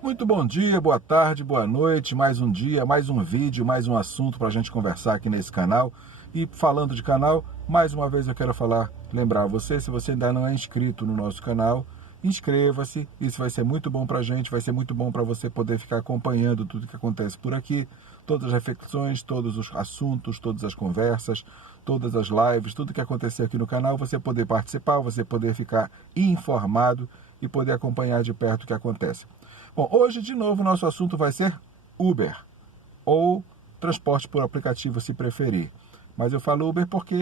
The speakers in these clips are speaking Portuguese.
Muito bom dia, boa tarde, boa noite, mais um dia, mais um vídeo, mais um assunto para a gente conversar aqui nesse canal. E falando de canal, mais uma vez eu quero lembrar você, se você ainda não é inscrito no nosso canal, inscreva-se, isso vai ser muito bom para a gente, vai ser muito bom para você poder ficar acompanhando tudo que acontece por aqui, todas as reflexões, todos os assuntos, todas as conversas, todas as lives, tudo que acontecer aqui no canal, você poder participar, você poder ficar informado e poder acompanhar de perto o que acontece. Bom, hoje de novo nosso assunto vai ser Uber, ou transporte por aplicativo se preferir. Mas eu falo Uber porque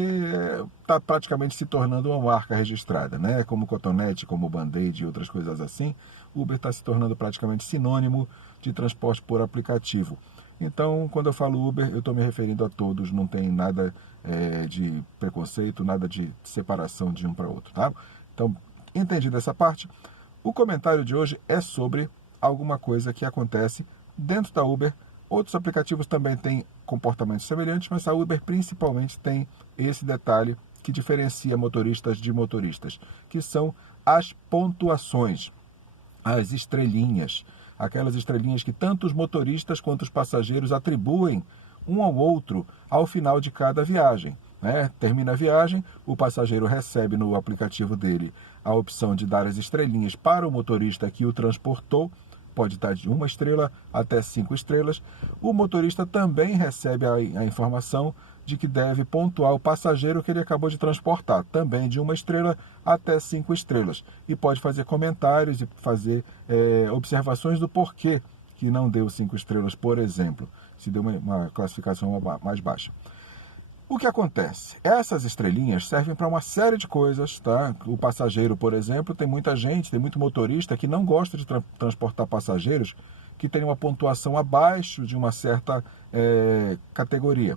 está praticamente se tornando uma marca registrada, né? Como Cotonete, como Band-Aid e outras coisas assim, Uber está se tornando praticamente sinônimo de transporte por aplicativo. Então, quando eu falo Uber, eu estou me referindo a todos, não tem nada de preconceito, nada de separação de um para outro, tá? Então, entendido essa parte, o comentário de hoje é sobre alguma coisa que acontece dentro da Uber. Outros aplicativos também têm comportamentos semelhantes, mas a Uber principalmente tem esse detalhe que diferencia motoristas de motoristas, que são as pontuações, as estrelinhas, aquelas estrelinhas que tanto os motoristas quanto os passageiros atribuem um ao outro ao final de cada viagem. Termina a viagem, o passageiro recebe no aplicativo dele a opção de dar as estrelinhas para o motorista que o transportou, pode estar de 1 estrela até 5 estrelas. O motorista também recebe a informação de que deve pontuar o passageiro que ele acabou de transportar, também de 1 estrela até 5 estrelas. E pode fazer comentários e fazer observações do porquê que não deu 5 estrelas, por exemplo, se deu uma classificação mais baixa. O que acontece? Essas estrelinhas servem para uma série de coisas, tá? O passageiro, por exemplo, tem muita gente, tem muito motorista que não gosta de transportar passageiros que tem uma pontuação abaixo de uma certa categoria.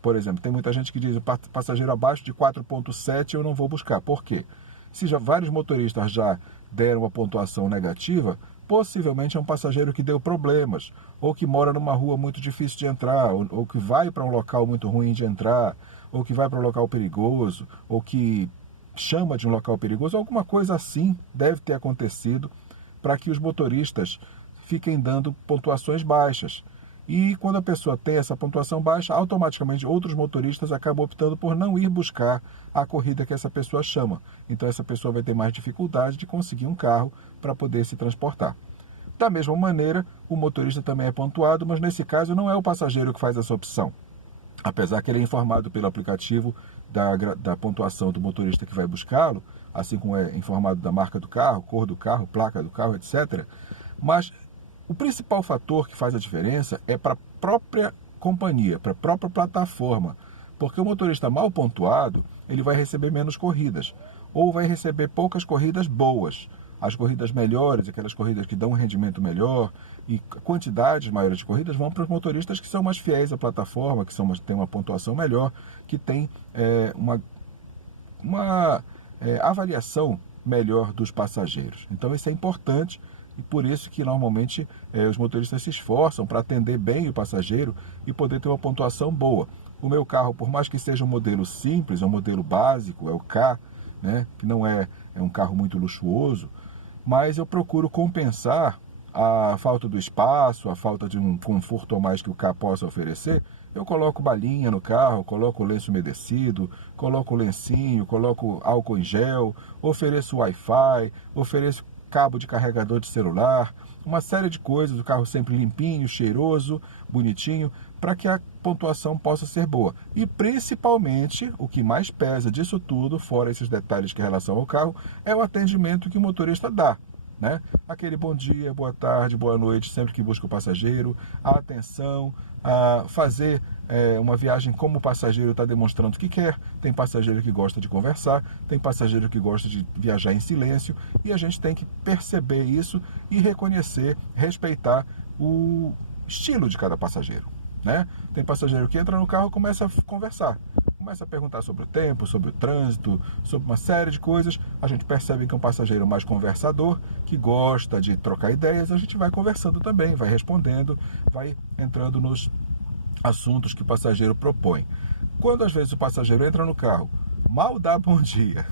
Por exemplo, tem muita gente que diz, passageiro abaixo de 4,7 eu não vou buscar. Por quê? Se vários motoristas já deram uma pontuação negativa, possivelmente é um passageiro que deu problemas, ou que mora numa rua muito difícil de entrar, ou que vai para um local muito ruim de entrar, ou que vai para um local perigoso, ou que chama de um local perigoso, alguma coisa assim deve ter acontecido para que os motoristas fiquem dando pontuações baixas. E quando a pessoa tem essa pontuação baixa, automaticamente outros motoristas acabam optando por não ir buscar a corrida que essa pessoa chama. Então essa pessoa vai ter mais dificuldade de conseguir um carro para poder se transportar. Da mesma maneira, o motorista também é pontuado, mas nesse caso não é o passageiro que faz essa opção. Apesar que ele é informado pelo aplicativo da pontuação do motorista que vai buscá-lo, assim como é informado da marca do carro, cor do carro, placa do carro, etc. Mas o principal fator que faz a diferença é para a própria companhia, para a própria plataforma, porque o motorista mal pontuado, ele vai receber menos corridas, ou vai receber poucas corridas boas. As corridas melhores, aquelas corridas que dão um rendimento melhor e quantidades maiores de corridas vão para os motoristas que são mais fiéis à plataforma, que têm uma pontuação melhor, que têm uma avaliação melhor dos passageiros. Então isso é importante. E por isso que normalmente os motoristas se esforçam para atender bem o passageiro e poder ter uma pontuação boa. O meu carro, por mais que seja um modelo simples, é um modelo básico, é o K, né, que não é um carro muito luxuoso, mas eu procuro compensar a falta do espaço, a falta de um conforto a mais que o K possa oferecer. Eu coloco balinha no carro, coloco lenço umedecido, coloco lencinho, coloco álcool em gel, ofereço Wi-Fi, ofereço cabo de carregador de celular, uma série de coisas, o carro sempre limpinho, cheiroso, bonitinho, para que a pontuação possa ser boa. E principalmente, o que mais pesa disso tudo, fora esses detalhes que relação ao carro, é o atendimento que o motorista dá. Aquele bom dia, boa tarde, boa noite, sempre que busca o passageiro, a atenção, a fazer uma viagem como o passageiro está demonstrando que quer. Tem passageiro que gosta de conversar, tem passageiro que gosta de viajar em silêncio, e a gente tem que perceber isso e reconhecer, respeitar o estilo de cada passageiro. Tem passageiro que entra no carro e começa a conversar, começa a perguntar sobre o tempo, sobre o trânsito, sobre uma série de coisas. A gente percebe que é um passageiro mais conversador, que gosta de trocar ideias. A gente vai conversando também, vai respondendo, vai entrando nos assuntos que o passageiro propõe. Quando às vezes o passageiro entra no carro, mal dá bom dia,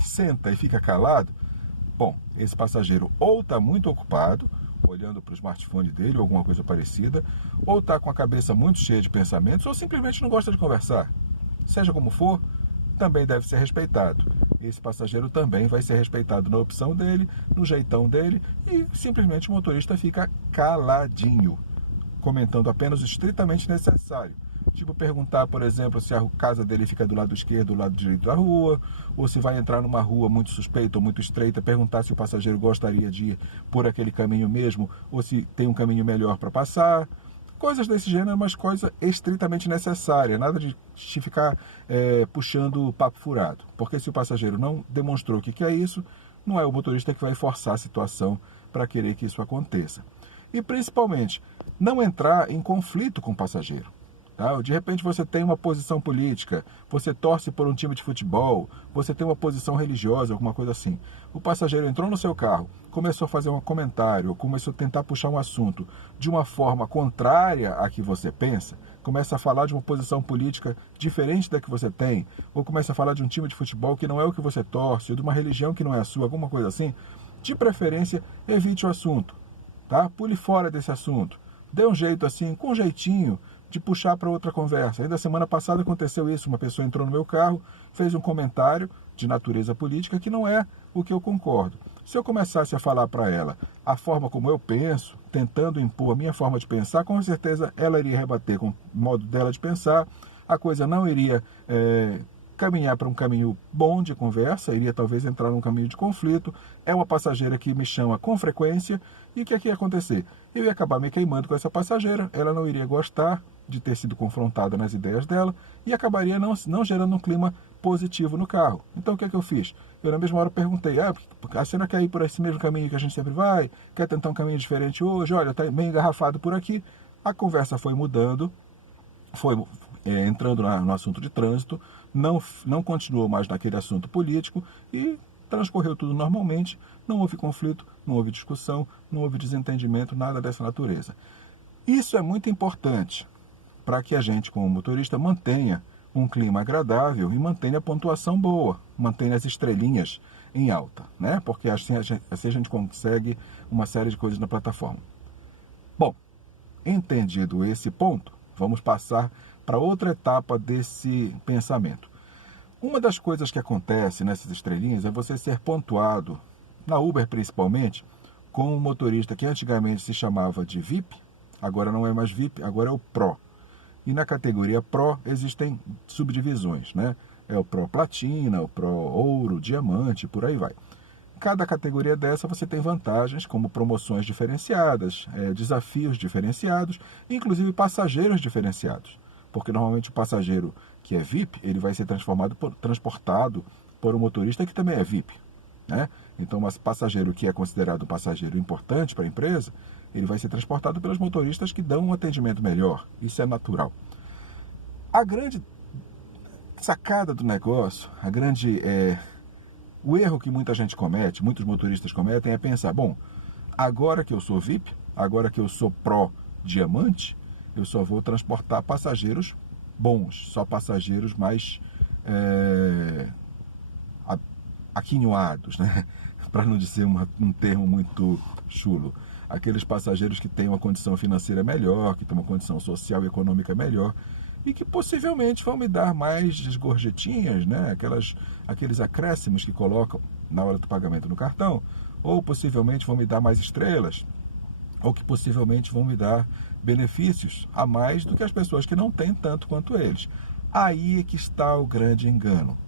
senta e fica calado, bom, esse passageiro ou está muito ocupado, olhando para o smartphone dele ou alguma coisa parecida, ou está com a cabeça muito cheia de pensamentos, ou simplesmente não gosta de conversar. Seja como for, também deve ser respeitado. Esse passageiro também vai ser respeitado na opção dele, no jeitão dele, e simplesmente o motorista fica caladinho, comentando apenas o estritamente necessário. Tipo, perguntar, por exemplo, se a casa dele fica do lado esquerdo ou do lado direito da rua, ou se vai entrar numa rua muito suspeita ou muito estreita, perguntar se o passageiro gostaria de ir por aquele caminho mesmo, ou se tem um caminho melhor para passar. Coisas desse gênero, mas coisa estritamente necessária, nada de ficar puxando papo furado. Porque se o passageiro não demonstrou o que é isso, não é o motorista que vai forçar a situação para querer que isso aconteça. E principalmente, não entrar em conflito com o passageiro. Tá? De repente você tem uma posição política, você torce por um time de futebol, você tem uma posição religiosa, alguma coisa assim. O passageiro entrou no seu carro, começou a fazer um comentário, começou a tentar puxar um assunto de uma forma contrária à que você pensa, começa a falar de uma posição política diferente da que você tem, ou começa a falar de um time de futebol que não é o que você torce, ou de uma religião que não é a sua, alguma coisa assim, de preferência, evite o assunto. Tá? Pule fora desse assunto. Dê um jeito assim, com um jeitinho, de puxar para outra conversa. Ainda semana passada aconteceu isso, uma pessoa entrou no meu carro, fez um comentário de natureza política que não é o que eu concordo. Se eu começasse a falar para ela a forma como eu penso, tentando impor a minha forma de pensar, com certeza ela iria rebater com o modo dela de pensar, a coisa não iria caminhar para um caminho bom de conversa, iria talvez entrar num caminho de conflito. É uma passageira que me chama com frequência, e o que ia acontecer? Eu ia acabar me queimando com essa passageira, ela não iria gostar de ter sido confrontada nas ideias dela e acabaria não gerando um clima positivo no carro. Então o que eu fiz? Eu na mesma hora perguntei, a senhora quer ir por esse mesmo caminho que a gente sempre vai? Quer tentar um caminho diferente hoje? Olha, está bem engarrafado por aqui. A conversa foi mudando, foi entrando no assunto de trânsito, não continuou mais naquele assunto político e transcorreu tudo normalmente, não houve conflito, não houve discussão, não houve desentendimento, nada dessa natureza. Isso é muito importante para que a gente, como motorista, mantenha um clima agradável e mantenha a pontuação boa, mantenha as estrelinhas em alta, né? Porque assim a gente consegue uma série de coisas na plataforma. Bom, entendido esse ponto, vamos passar para outra etapa desse pensamento. Uma das coisas que acontece nessas estrelinhas é você ser pontuado, na Uber principalmente, com um motorista que antigamente se chamava de VIP, agora não é mais VIP, agora é o Pro. E na categoria Pro existem subdivisões, né? É o Pro Platina, o Pro Ouro, Diamante, por aí vai. Cada categoria dessa você tem vantagens, como promoções diferenciadas, desafios diferenciados, inclusive passageiros diferenciados. Porque normalmente o passageiro que é VIP, ele vai ser transportado por um motorista que também é VIP. Né? Então, um passageiro que é considerado um passageiro importante para a empresa, ele vai ser transportado pelos motoristas que dão um atendimento melhor. Isso é natural. A grande sacada do negócio, o erro que muita gente comete, muitos motoristas cometem, é pensar, bom, agora que eu sou VIP, agora que eu sou Pro Diamante, eu só vou transportar passageiros bons, só passageiros mais aquinhoados, né? Para não dizer um termo muito chulo. Aqueles passageiros que têm uma condição financeira melhor, que têm uma condição social e econômica melhor, e que possivelmente vão me dar mais gorjetinhas, né? Aqueles acréscimos que colocam na hora do pagamento no cartão, ou possivelmente vão me dar mais estrelas, ou que possivelmente vão me dar benefícios a mais do que as pessoas que não têm tanto quanto eles. Aí é que está o grande engano.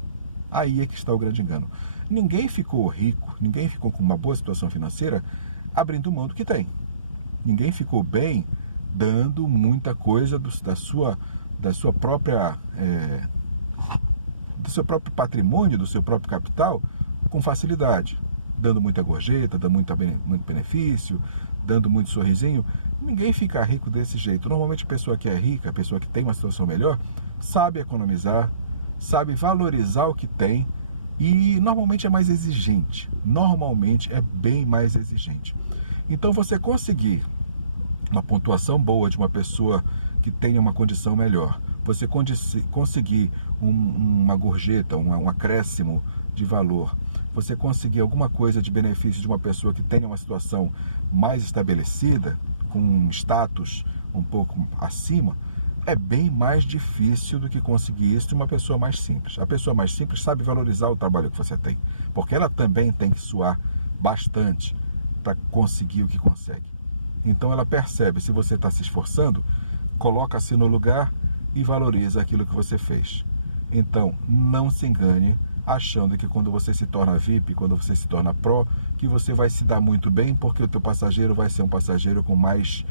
Aí é que está o grande engano. Próprio ficou rico, ninguém ficou com uma boa situação financeira abrindo mão do que tem. Ninguém ficou bem dando muita coisa do seu próprio patrimônio, do seu próprio capital, com facilidade. Dando muita gorjeta, dando muito benefício, dando muito sorrisinho. Ninguém fica rico desse jeito. Normalmente a pessoa que é rica, a pessoa que tem uma situação melhor, sabe economizar, sabe valorizar o que tem e normalmente é mais exigente. Normalmente é bem mais exigente. Então você conseguir uma pontuação boa de uma pessoa que tenha uma condição melhor, você conseguir uma gorjeta, um acréscimo de valor, você conseguir alguma coisa de benefício de uma pessoa que tenha uma situação mais estabelecida, com um status um pouco acima, é bem mais difícil do que conseguir isso de uma pessoa mais simples. A pessoa mais simples sabe valorizar o trabalho que você tem, porque ela também tem que suar bastante para conseguir o que consegue. Então ela percebe, se você está se esforçando, coloca-se no lugar e valoriza aquilo que você fez. Então, não se engane achando que quando você se torna VIP, quando você se torna Pro, que você vai se dar muito bem porque o teu passageiro vai ser um passageiro com mais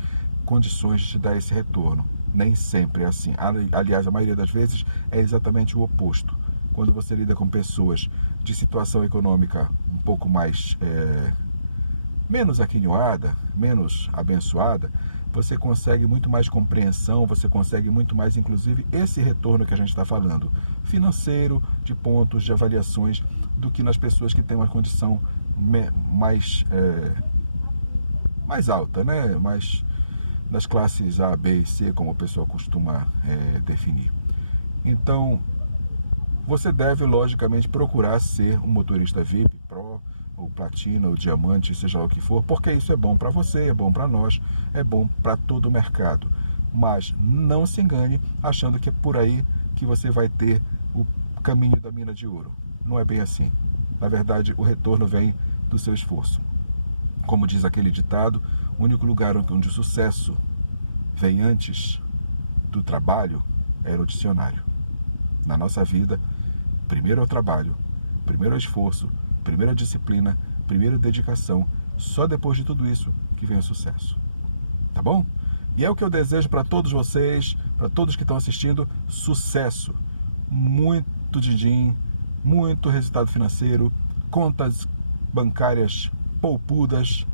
condições de te dar esse retorno. Nem sempre é assim. Aliás, a maioria das vezes é exatamente o oposto. Quando você lida com pessoas de situação econômica um pouco mais menos aquinhoada, menos abençoada, você consegue muito mais compreensão, você consegue muito mais, inclusive, esse retorno que a gente está falando, financeiro, de pontos, de avaliações, do que nas pessoas que têm uma condição mais alta, né? Mais das classes A, B e C, como o pessoal costuma definir. Então, você deve, logicamente, procurar ser um motorista VIP, Pro, ou Platina, ou Diamante, seja lá o que for, porque isso é bom para você, é bom para nós, é bom para todo o mercado. Mas não se engane achando que é por aí que você vai ter o caminho da mina de ouro. Não é bem assim. Na verdade, o retorno vem do seu esforço. Como diz aquele ditado, o único lugar onde o sucesso vem antes do trabalho é no dicionário. Na nossa vida, primeiro é o trabalho, primeiro é o esforço, primeiro é a disciplina, primeiro a dedicação, só depois de tudo isso que vem o sucesso. Tá bom? E é o que eu desejo para todos vocês, para todos que estão assistindo, sucesso. Muito din-din, muito resultado financeiro, contas bancárias poupudas,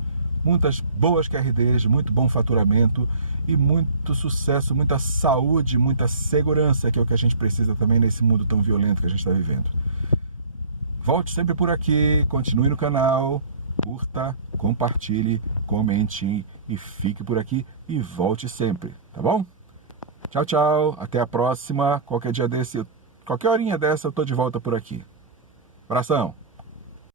muitas boas QRDs, muito bom faturamento e muito sucesso, muita saúde, muita segurança, que é o que a gente precisa também nesse mundo tão violento que a gente está vivendo. Volte sempre por aqui, continue no canal, curta, compartilhe, comente e fique por aqui e volte sempre, tá bom? Tchau, tchau, até a próxima, qualquer dia desse, qualquer horinha dessa eu tô de volta por aqui. Abração!